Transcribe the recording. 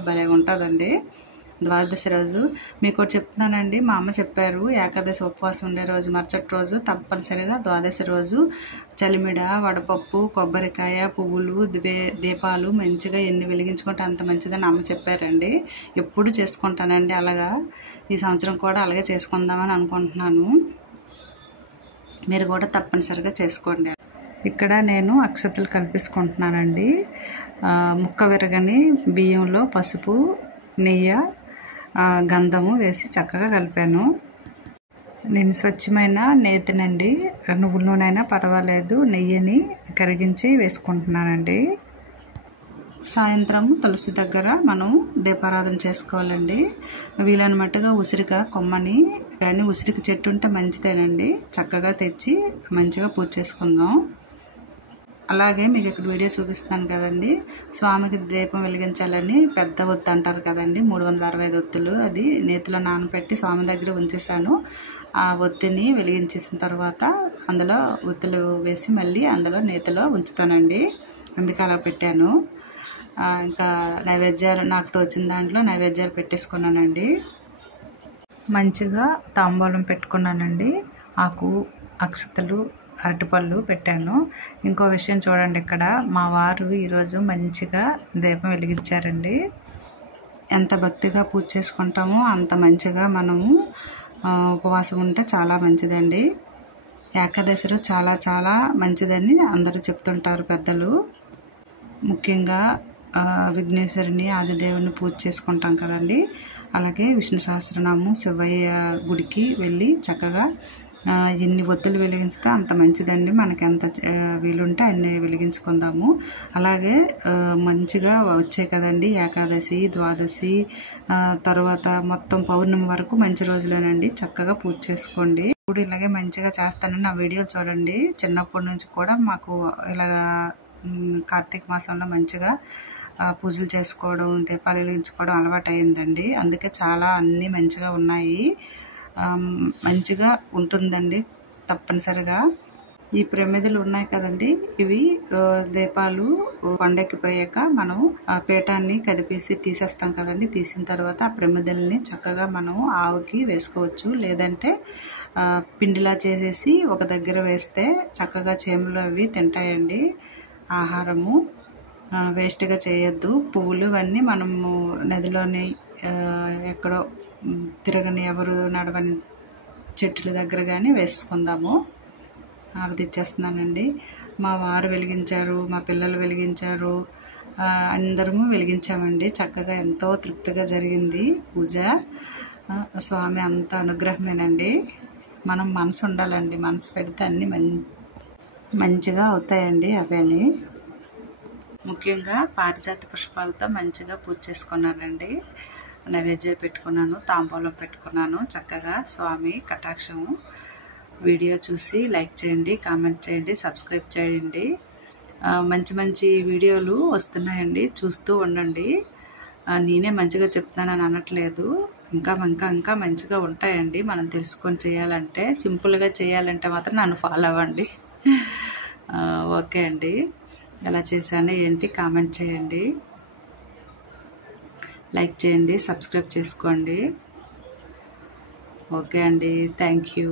భలే ఉంటుందండి. ద్వాదశి రోజు మీకు చెప్తున్నానండి, మా అమ్మ చెప్పారు, ఏకాదశి ఉపవాసం ఉండే రోజు మరుసటి రోజు తప్పనిసరిగా ద్వాదశి రోజు చలిమిడ, వడపప్పు, కొబ్బరికాయ, పువ్వులు, దీపాలు మంచిగా ఎన్ని వెలిగించుకుంటే అంత మంచిదని అమ్మ చెప్పారండి. ఎప్పుడు చేసుకుంటానండి అలాగా. ఈ సంవత్సరం కూడా అలాగే చేసుకుందామని అనుకుంటున్నాను. మీరు కూడా తప్పనిసరిగా చేసుకోండి. ఇక్కడ నేను అక్షతలు కలిపేసుకుంటున్నానండి. ముక్క విరగని బియ్యంలో పసుపు, నెయ్యి, గంధము వేసి చక్కగా కలిపాను. నేను స్వచ్ఛమైన నేతినండి, నువ్వుల నూనె అయినా పర్వాలేదు, నెయ్యిని కరిగించి వేసుకుంటున్నానండి. సాయంత్రం తులసి దగ్గర మనం దీపారాధన చేసుకోవాలండి. వీలైన మట్టుగా ఉసిరిక కొమ్మని కానీ ఉసిరిక చెట్టు ఉంటే మంచిదేనండి, చక్కగా తెచ్చి మంచిగా పూజ చేసుకుందాం. అలాగే మీకు ఇక్కడ వీడియో చూపిస్తాను కదండి, స్వామికి దీపం వెలిగించాలని పెద్ద ఒత్తి అంటారు కదండి, 365 ఒత్తులు, అది నేతిలో నానబెట్టి స్వామి దగ్గర ఉంచేసాను. ఆ ఒత్తిని వెలిగించేసిన తర్వాత అందులో ఒత్తులు వేసి మళ్ళీ అందులో నేతిలో ఉంచుతానండి. అందుకే అలా పెట్టాను. ఇంకా నైవేద్యాలు నాకు తోచిన దాంట్లో నైవేద్యాలు పెట్టేసుకున్నానండి. మంచిగా తాంబూలం పెట్టుకున్నానండి. ఆకు, అక్షతలు, అరటిపళ్ళు పెట్టాను. ఇంకో విషయం చూడండి, ఇక్కడ మా వారు ఈరోజు మంచిగా దీపం వెలిగించారండి. ఎంత భక్తిగా పూజ చేసుకుంటామో అంత మంచిగా మనము ఉపవాసం ఉంటే చాలా మంచిదండి. ఏకాదశి చాలా చాలా మంచిదని అందరూ చెప్తుంటారు పెద్దలు. ముఖ్యంగా విఘ్నేశ్వరుని, ఆదిదేవుని పూజ చేసుకుంటాం కదండి. అలాగే విష్ణు సహస్రనామం, శివయ్య గుడికి వెళ్ళి చక్కగా ఎన్ని ఒత్తులు వెలిగిస్తే అంత మంచిదండి. మనకి ఎంత వీలుంటే అన్ని వెలిగించుకుందాము. అలాగే మంచిగా వచ్చాయి కదండి ఏకాదశి, ద్వాదశి, తర్వాత మొత్తం పౌర్ణమి వరకు మంచి రోజులేనండి. చక్కగా పూజ చేసుకోండి. ఇప్పుడు ఇలాగే మంచిగా చేస్తానని నా వీడియోలు చూడండి. చిన్నప్పటి నుంచి కూడా మాకు ఇలాగా కార్తీక మాసంలో మంచిగా పూజలు చేసుకోవడం, దీపాలు వెలిగించుకోవడం అలవాటు అయిందండి. అందుకే చాలా అన్నీ మంచిగా ఉన్నాయి, మంచిగా ఉంటుందండి. తప్పనిసరిగా ఈ ప్రమిదలు ఉన్నాయి కదండి, ఇవి దీపాలు కొండెక్కిపోయాక మనం ఆ పీఠాన్ని కదిపేసి తీసేస్తాం కదండి. తీసిన తర్వాత ఆ ప్రమిదల్ని చక్కగా మనం ఆవుకి వేసుకోవచ్చు, లేదంటే పిండిలా చేసేసి ఒక దగ్గర వేస్తే చక్కగా చేమలు అవి తింటాయండి. ఆహారము వేస్ట్గా చేయొద్దు. పువ్వులు ఇవన్నీ మనము నదిలోని ఎక్కడో తిరగని, ఎవరు నడవని చెట్ల దగ్గర కానీ వేసుకుందాము. ఆరతి ఇచ్చేస్తున్నానండి. మా వారు వెలిగించారు, మా పిల్లలు వెలిగించారు, అందరము వెలిగించామండి. చక్కగా ఎంతో తృప్తిగా జరిగింది పూజ. స్వామి అంత అనుగ్రహమేనండి. మనం మనసు ఉండాలండి, మనసు పెడితే అన్నీ మంచిగా అవుతాయండి. అవన్నీ ముఖ్యంగా పారిజాత పుష్పాలతో మంచిగా పూజ చేసుకున్నానండి. నైవేద్యాలు పెట్టుకున్నాను, తాంబూలం పెట్టుకున్నాను. చక్కగా స్వామి కటాక్షము. వీడియో చూసి లైక్ చేయండి, కామెంట్ చేయండి, సబ్స్క్రైబ్ చేయండి. మంచి మంచి వీడియోలు వస్తున్నాయండి, చూస్తూ ఉండండి. నేనే మంచిగా చెప్తానని అనట్లేదు, ఇంకా ఇంకా ఇంకా మంచిగా ఉంటాయండి. మనం తెలుసుకొని చేయాలంటే, సింపుల్గా చేయాలంటే మాత్రం నన్ను ఫాలో అవ్వండి. ఓకే అండి, ఎలా చేశాను ఏంటి కామెంట్ చేయండి, లైక్ చేయండి, సబ్స్క్రైబ్ చేసుకోండి. ఓకే అండి, థ్యాంక్ యూ.